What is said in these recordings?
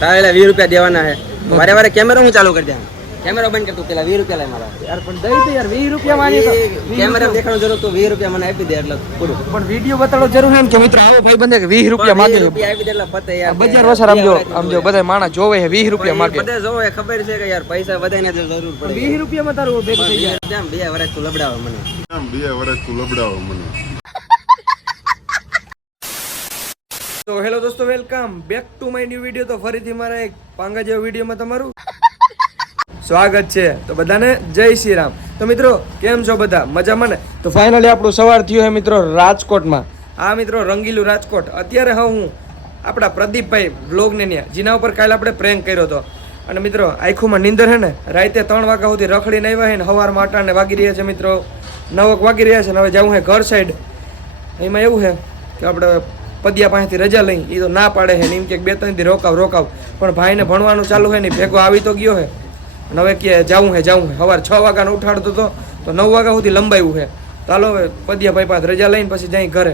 તારે 20 રૂપિયા દેવાના છે. વારે વારે કેમેરો હું ચાલુ કરી દે. કેમેરો બંધ કર તું પેલા 20 રૂપિયા લે મારા. યાર પણ દઈ દે યાર 20 રૂપિયા માંગે તો કેમેરા દેખાડો જરૂર તો 20 રૂપિયા મને આપી દે એટલે પૂરું. પણ વિડિયો બતાડો જરૂર છે કે મિત્રો આવો ભાઈ બંધે કે 20 રૂપિયા માંગે 20 રૂપિયા આપી દે એટલે પતે યાર. બજાર વસર આમ જો બધા માણસ જોવે છે 20 રૂપિયા માંગે. બધા જોવે ખબર છે કે યાર પૈસા બધાને જરૂર પડે. 20 રૂપિયામાં તારું ભેગું થઈ જાય. કેમ 2 વર્ષ તું લબડાવે મને. તો હેલો દોસ્તો, welcome back to my new video. તો ફરીથી મારા એક પાંગા જેવા વિડીયોમાં તમારું સ્વાગત છે. તો બધાને જય શ્રી રામ. તો મિત્રો કેમ છો બધા? મજામાં ને? તો ફાઇનલી આપણું સવાર થયું છે મિત્રો રાજકોટમાં. આ મિત્રો રંગીલું રાજકોટ. અત્યારે હું આપણા પ્રદીપભાઈ બ્લોગને ત્યાં જેના ઉપર કાલે આપણે પ્રેન્ક કર્યો હતો. અને મિત્રો આંખોમાં નીંદર છે ને, રાતે 3 વાગ્યા સુધી રખડીને આવ્યા છે ને સવારમાં 8 વાગી રહ્યા છે મિત્રો, 9 વાગી રહ્યા છે ને હવે જવું છે ઘર સાઈડ. એમાં એવું છે કે આપણે પદિયા પાસેથી રજા લઈ, એ તો ના પાડે છે ને, એમ કે 2-3 દી રોકાવ. પણ ભાઈને ભણવાનું ચાલુ છે ને, ભેગો આવી તો ગયો છે. અને હવે કે જવું છે સવારે 6 વાગ્યાનો ઉઠાડતો હતો તો 9 વાગ્યા સુધી લંબાવ્યું છે. તો હાલો હવે પદિયાભાઈ પાસે રજા લઈને પછી જઈ ઘરે.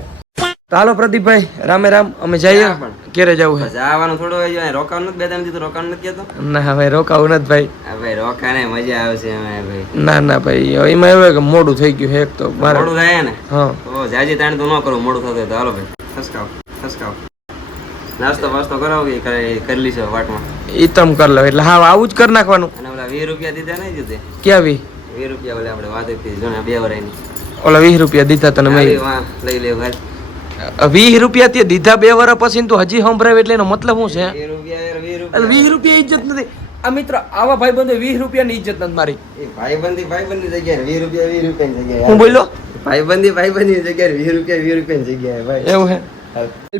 તો હાલો પ્રદીપભાઈ, રામે રામ. અમે જઈએ. ક્યારે જવું છે? જવાનું થોડું હોય, રોકાવાનું નથી. 2-3 દી તો રોકાવાનું નથી કહેતો. ના ભાઈ રોકાવું નથી ભાઈ. ભાઈ રોકાને મજા આવશે અમે ભાઈ. ના ભાઈ એમાં એવું કે મોડું થઈ ગયું છે એક તો મારે. મોડું થાય ને હા તો જાજી તાણ તો ન કરું, મોડું થતું તો હાલો ભાઈ ખસકાવ. નાસ્તો વાસ્તો કરાવો કે કરી લીધો વાટમાં. ઈ તમ કર લો એટલે હા આવું જ કરી નાખવાનું. અને ઓલા 20 રૂપિયા દીધા નહીં દીધે? ક્યાં 20 રૂપિયા ઓલે આપણે વાત હતી જોને 2 વર્ષની. ઓલા 20 રૂપિયા દીધા તને મેં? લઈ લેવ હાલ. 20 રૂપિયા તે દીધા 2 વર્ષ પછી તું હજી સંભળાવે એટલે એનો મતલબ શું છે? 20 રૂપિયા યાર 20 એટલે 20 રૂપિયા ઇજ્જત નથી. આ મિત્ર આવા ભાઈબંધો 20 રૂપિયાની ઇજ્જત નથી મારી. એ ભાઈબંધી જગ્યાએ 20 રૂપિયાની જગ્યાએ. હું બોલ્યો? ભાઈબંધી જગ્યાએ 20 રૂપિયાની જગ્યાએ ભાઈ. એવું હે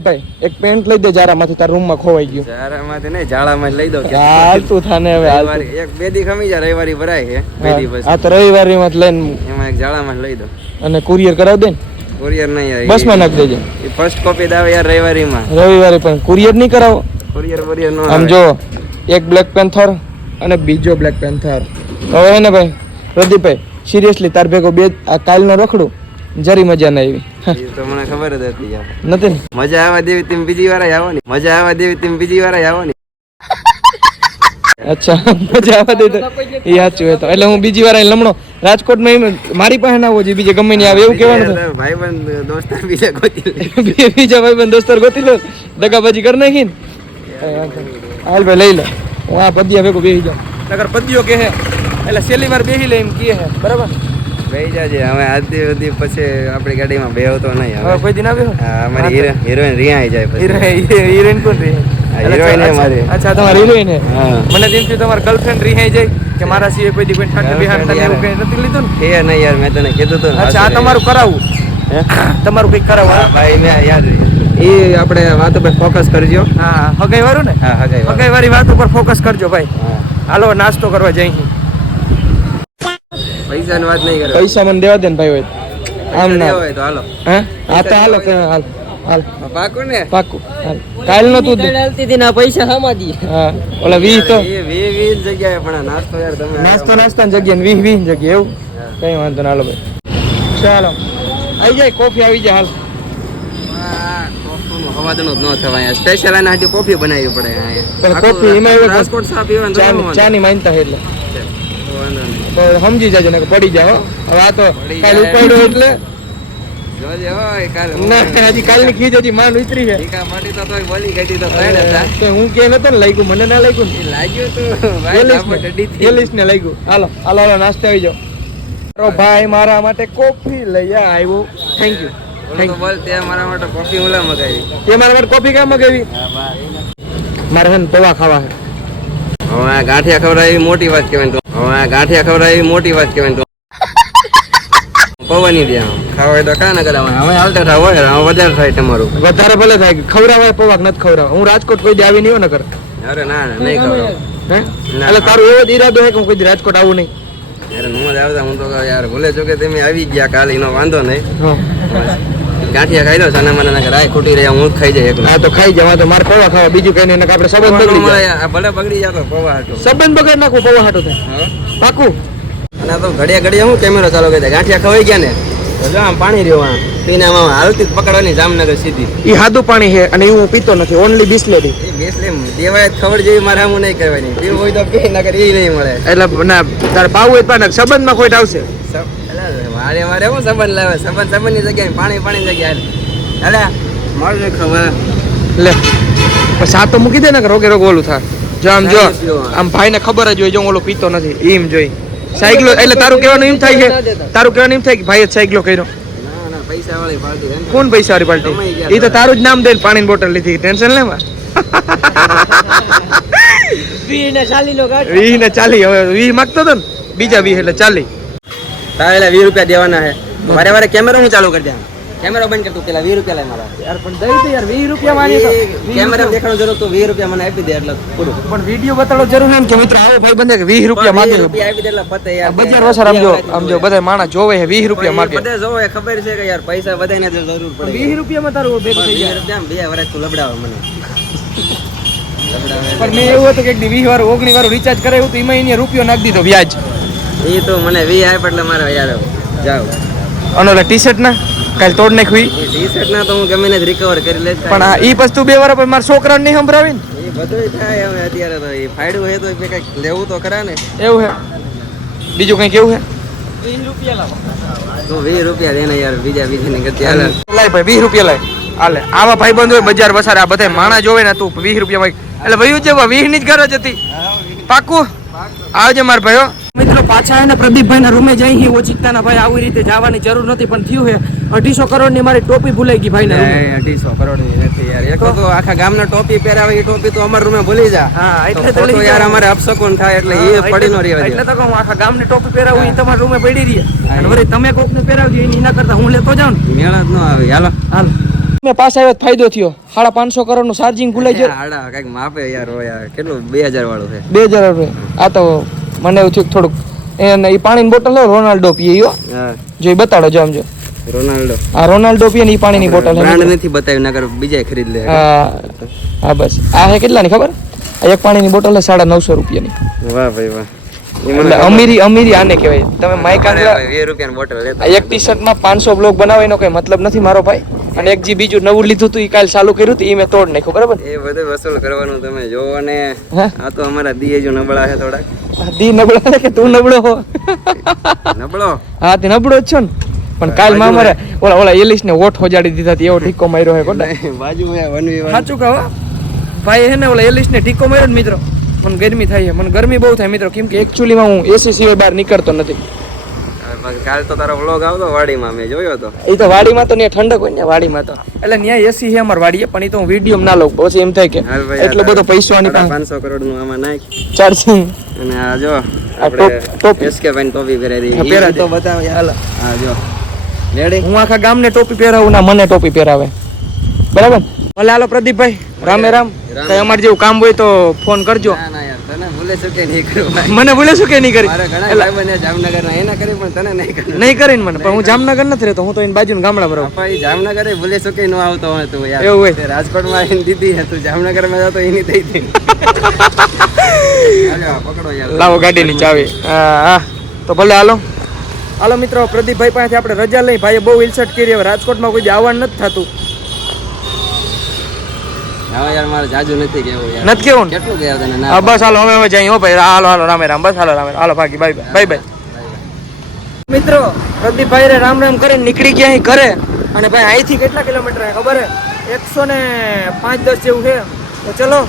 ભાઈ એક પેન્ટ લઈ દે જારામાંથી, તારા રૂમમાં ખોવાઈ ગયું. જારામાંથી નહીં, જાળામાં લઈ દો. હાલ તું થાને હવે હાલ. એક 2 દી ખમી જા, રવિવારી ભરાય છે 2 દી પછી. આ તો રવિવારીમાં લઈને એમાં એક જાળામાં લઈ દો. અને કુરિયર કરાવ દે ને. કુરિયર નહીં યાર, બસમાં નાખ દેજે. એ ફર્સ્ટ કોપી દાવે યાર રવિવારીમાં. રવિવારે પણ કુરિયર નહીં કરાવો. કુરિયર નો આમ જો એક બ્લેક પેન્થર અને બીજો બ્લેક પેન્થર. હવે હે ને ભાઈ પ્રદીપભાઈ સિરિયસલી તાર ભેગો બે આ કાલનો રખડું જરી મજા ના આવી. એ તો મને ખબર જ હતી યાર. નથી ને? મજા આવવા દેવી તેમ બીજી વાર આવો ને. મજા આવવા દેવી તેમ બીજી વાર આવો ને. અચ્છા મજા આવવા દે તો એ સાચું હોય તો. એટલે હું બીજી વાર લમણો રાજકોટમાં મારી પાસે ના આવો, બીજે ગમે નહીં આવે એવું કહેવાનું છે. ભાઈબંધ દોસ્તાર બીજા ગોતી લે. બીજા ભાઈબંધ દોસ્તાર ગોતી લો, દગાબાજી કરી નાખી ને. હાલ ભાઈ લઈ લે, હું આ પદિયા ભેગું બેસી જાઉં. નગર પદિયો કહે એટલે છેલ્લી વાર બેસી લે એમ કહે છે બરાબર. બેહી જાજે હવે આજથી સુધી પછી આપણી ગાડીમાં બેહતો નહીં હવે કોઈ દિન આવ્યો? હા અમારી હિરોઈન રિયા જાય પછી. હિરોઈન કોણ રહી? હિરોઈન મારી. અચ્છા તમારી હિરોઈન હે. હા મને તેમથી તમારા ગર્લફ્રેન્ડ રિહાઈ જાય કે મારા સિવાય કોઈ દી કોઈ ઠાઠ બિહાર તને એવું કઈ નથી લીધું ને? હે નહીં યાર, મેં તને કીધું તું. અચ્છા આ તમારું કરાવવું? તમારું કંઈક કરાવવું? ભાઈ મેં યાર એ આપણે વાત ઉપર ફોકસ કરજો. હા હગાઈ વાળું ને? હા હગાઈ વાળી વાત ઉપર ફોકસ કરજો ભાઈ. હાલો નાસ્તો કરવા જઈ. પૈસાની વાત નહીં કરે. પૈસા મને દેવા દે ને ભાઈ હોય આમ ના હોય તો હાલો. હે હા તો હાલો હાલ હાલ પાકું ને? પાકું કાલ નો તું ચાલતી હતી ના પૈસા હામાં દી. હા ઓલા 20 તો 20 જગ્યાએ પણ નાસ્તો યાર તમે નાસ્તાની જગ્યાએ 20 જગ્યાએ એવું કઈ વાંધો ના. હાલો ભાઈ ચાલો આવી જાય કોફી આવી જાય. હાલ હવાદનું જ ન થવાય. સ્પેશિયલ આના હાટુ કોફી બનાવવી પડે પણ કોફી એમાં એવું રાજકોટ ચા પીવાનું ચાની માનતા એટલે વાંધો નહીં. તો સમજી જાજો ને પડી જાઓ. હવે આ તો કાલ ઉપાડ્યો એટલે જોજે હોય કાલ. ના હજી કાલની ખીજ હજી માંડ ઉતરી છે. ટીકા માટી તો તોય બોલી ગઈ તો ત્રણ હતા. તો હું કે નતો ને લાગ્યું, મને ના લાગ્યું ને. લાગ્યું તો ભાઈ આપણે ડડી થી પોલીસ ને લાગ્યું. હાલો હાલો નાસ્તે આવી જાઓ. મારો ભાઈ મારા માટે કોફી લઈ આવ્યો. Thank you. તો બોલ તે મારા માટે કોફી ઓલા મગાવી. તે મારા માટે કોફી કેમ મગાવી? મારે છે ને પૌવા ખાવા છે. હવે ગાંઠિયા ખવડાવી મોટી વાત કહેવાય. પૌવાની દે ખાવા હોય તો કાં ના કરાવવા. હવે હાલતા થાવ હોય હવે વધારે થાય તમારું. વધારે ભલે થાય. ખવડાવાય પૌવા નથી ખવડાવવા. હું રાજકોટ કોઈ દી આવી નહીં હો ન કર. અરે ના નહીં ખવડાવ. હે એટલે તારું એવો જ ઈરાદો છે કે હું કોઈ દી રાજકોટ આવું નહીં? યાર હું જ આવતા હું તો યાર ભૂલે છો કે તમે આવી ગયા કાલે એનો વાંધો નહીં. ગાંઠિયા ખાઈ લો સાના મને ના રાય ખોટી રહ્યા હું જ ખાઈ જાય એકલો. હા તો ખાઈ જવા તો મારે પૌવા ખાવા બીજું કઈ નહીં. આપણે સંબંધ બગડી જાય. ભલે બગડી જાતો પૌવા હાટો. સંબંધ બગડી નાખું પૌવા હાટો થાય પાકું. અને તો ઘડિયા હું કેમેરો ચાલુ કરી દે. ગાંઠિયા ખવાઈ ગયા ને તો જો આમ પાણી રહ્યું આમ પીને આમ હાલતી જ પકડવાની જામનગર સીધી. ઈ સાદું પાણી છે અને એવું હું પીતો નથી, ઓનલી બિસ્લેરી. એ બેસલે દેવાય ખબર જેવી મારે આમ નહીં કરવાની. પીવું હોય તો પી, નકર એ નહીં મળે. એટલે ના તારે પાવું હોય પણ સંબંધમાં કોઈ આવશે. મારે મારે શું સંબંધ લાવે? સંબંધની જગ્યાએ પાણી જગ્યાએ હાલે મળે ખબર. લે પછી આ તો મૂકી દે ને કે રોગે રોગ ઓલું થાય. જો આમ જો આમ ભાઈને ખબર જ હોય જો ઓલો પીતો નથી એમ જોઈ સાયકલો. એટલે તારું કહેવાનું એમ થાય છે, તારું કહેવાનું એમ થાય કે ભાઈએ સાયકલો કર્યો. ના પૈસા વાળી પાર્ટી છે ને. કોણ પૈસા વાળી પાર્ટી? એ તો તારું જ નામ દે પાણીની બોટલ લીધી, ટેન્શન લેવા. 20 ને 40 નો ગાંઠ. 20 ને 40 હવે 20 માંગતો હતો ને, બીજા 20 એટલે 40. તારે 20 રૂપિયા દેવાના છે. વારે વારે કેમેરો હું ચાલુ કરી દે. કેમેરો બંધ કર તું, પેલા 20 રૂપિયા લે મારા. યાર પણ દઈ દે યાર 20 રૂપિયા માંગે તો કેમેરા દેખાડો જરૂર તો 20 રૂપિયા મને આપી દે એટલે પૂરું. પણ વિડિયો બતાડો જરૂર એમ કે મિત્રો આવો ભાઈ બંધે કે 20 રૂપિયા માંગે 20 રૂપિયા આપી દે એટલે પતે યાર. બજાર વસાર આમ જો બધા માણસ જોવે છે 20 રૂપિયા માંગે. બધે જોવે ખબર છે કે યાર પૈસા બધાને જરૂર પડે. 20 રૂપિયામાં તારું ભેગું થઈ જાય. 20 રૂપિયા 2 વર્ષ તું લબડાવે મને. પણ મેં એવું હતું કે 20 વાર 19 વાર રિચાર્જ કરાવ્યું તો એમાં એને રૂપિયો નાખી દીધો વ્યાજ. એ તો મને 20 આપ એટલે મારે યાર જાવ. અને ઓલા ટી-શર્ટ ના કાલ તોડ નાખવી. એ ટી-શર્ટ ના તો હું ગમે ને રિકવર કરી લેતા. પણ આ ઈ વસ્તુ 2 વાર પછી મારા છોકરાને નહીં સંભળાવી ને. એ બધુંય થાય હવે અત્યારે તો. એ ફાયડું હોય તો કંઈક લેવું તો ખરા ને. એવું હે બીજું કંઈ કેવું હે? 20 રૂપિયા લાવો. તો 20 રૂપિયા દે ને યાર, બીજાની ગતિ હાલે. લાય ભાઈ 20 રૂપિયા લાય. હાલે આવા ભાઈ બંધ હોય બજાર વસારે આ બધા માણા જોવે ને તું 20 રૂપિયા માંગ એટલે ભાઈ છે 20 ની જ ગરજ હતી. પાકું આવજે માર ભાઈઓ. મિત્રો પાછા એને પ્રદીપભાઈ ના રૂમે જઈ ઓચિકતાના ભાઈ આવી રીતે જવાની જરૂર નથી પણ થયું છે 250 કરોડ ની મારી ટોપી ભૂલાઈ ગઈ ભાઈ ના રૂમે. 250 કરોડ ની નથી યાર. એક તો આખા ગામના ટોપી પહેરાવે એ ટોપી તો અમારા રૂમે ભૂલી જા. હા એટલે તો યાર અમારે અપસકોન થાય એટલે એ પડી નો રહેવા દે. એટલે તો કહું આખા ગામની ટોપી પહેરાવું એ તમારા રૂમે પડી રહી અને વળી તમે કોક ને પહેરાવજો એની ના કરતા હું લેતો જાઉં ને મેળા જ ન આવે. હાલો હાલ મેં પાસ આવ્યો ફાયદો થયો. 550 કરોડ નું ચાર્જિંગ ભૂલાઈ ગયું. હાડા કઈક માપે યાર હોય. કેટલું 2000 વાળું છે? 2000 રૂપિયા. આ તો મને એવું થયું થોડુંક એને ઈ પાણીની બોટલ લો રોનાલ્ડો પીએ યો. હા જો ઈ બતાડો જો આમ જો રોનાલ્ડો. આ રોનાલ્ડો પીએ ને ઈ પાણીની બોટલ છે. બ્રાન્ડ નથી બતાવી નકર બીજા ખરીદ લે. હા બસ આ હે કેટલાની ખબર? આ એક પાણીની બોટલ છે 950 રૂપિયાની. વાહ ભાઈ વાહ. એટલે અમીરી આને કહેવાય. તમે માઈક આંગલા 20 રૂપિયાની બોટલ લેતા. એક ટી-શર્ટ માં 500 બ્લોગ બનાવે એનો કઈ મતલબ નથી મારો ભાઈ. અને એક જી બીજું નવું લીધું હતું ઈ કાલ ચાલુ કર્યું હતું ઈ મેં તોડ નાખ્યું બરાબર. એ બધું વસૂલ કરવાનું તમે જોવો ને. હે આ તો અમારા દીએ જો નબળા છે થોડાક. દી નબળો છે કે તું નબળો હો? નબળો હા તે નબળો જ છો ને. પણ કાલ માં અમારે ઓલા એલિસ ને વોટ હોજાડી દીધા એવો ઠીકો માર્યો હે કોડા. બાજુ વનવી સાચું કહો ભાઈ હે ને ઓલા એલિસ ને ઠીકો માર્યો ને મિત્રો મને ગરમી થાય છે. મને ગરમી બહુ થાય મિત્રો કેમ કે એકચ્યુઅલી માં હું એસી સિવાય બહાર નીકળતો નથી. કાલ તો તારો વ્લોગ આવતો વાડીમાં મેં જોયો તો. એ તો વાડીમાં તો ત્યાં ઠંડક હોય ને વાડીમાં તો એટલે ત્યાં એસી છે અમાર વાડીએ પણ એ તો હું વિડીયો ના લઉં પછી એમ થાય કે એટલો બધો પૈસો આની પાસે 500 કરોડ નું આમાં નાખ ચાર્જિંગ. અને આ જો ટોપી એસકે ભાઈ ટોપી પહેરાવી હા, દે. પહેરાવી તો બતાવ યાર. હા જો રેડી. હું આખા ગામને ટોપી પહેરાવું ના મને ટોપી પહેરાવે બરાબર. ભલે હાલો પ્રદીપભાઈ રામે રામ. કઈ અમારે જેવું કામ હોય તો ફોન કરજો. ના ના યાર તને ભૂલે શું કે નહીં કરું ભાઈ. મને ભૂલે શું કે નહીં કરી મારા ઘણા ભાઈ બને જામનગર ના એના કરી પણ તને નહીં કરું. નહીં કરીને મને પણ હું જામનગર નથી રહેતો હું તો એની બાજુના ગામડામાં રહું. ભાઈ જામનગર ભૂલે શું કે ન આવતો હોય તું યાર. એવું હોય. તે રાજકોટમાં આવીને દીધી હે તું જામનગર માં જતો એની થઈ હતી. હાલો પકડો યાર. લાવો ગાડીની ચાવી. હા તો ભલે હાલો હાલો મિત્રો પ્રદીપભાઈ પાસેથી આપણે રજા લઈ. ભાઈએ બહુ ઇન્સર્ટ કરી. હવે રાજકોટમાં કોઈ આવવાનું નથી થતું. હા યાર મારે જાજુ નથી કેવું યાર. નથી કેવું ને? કેટલું ગયા તને ના. હા બસ હાલો હવે જઈએ હો ભાઈ. હાલો હાલો રામે રામ. બસ હાલો રામે હાલો ભાગી બાય બાય બાય. મિત્રો પ્રદીપભાઈ રે રામ રામ કરીને નીકળી ગયા અહીં ઘરે. અને ભાઈ અહીંથી કેટલા કિલોમીટર ખબર હે? 105-10 જેવું છે. તો ચલો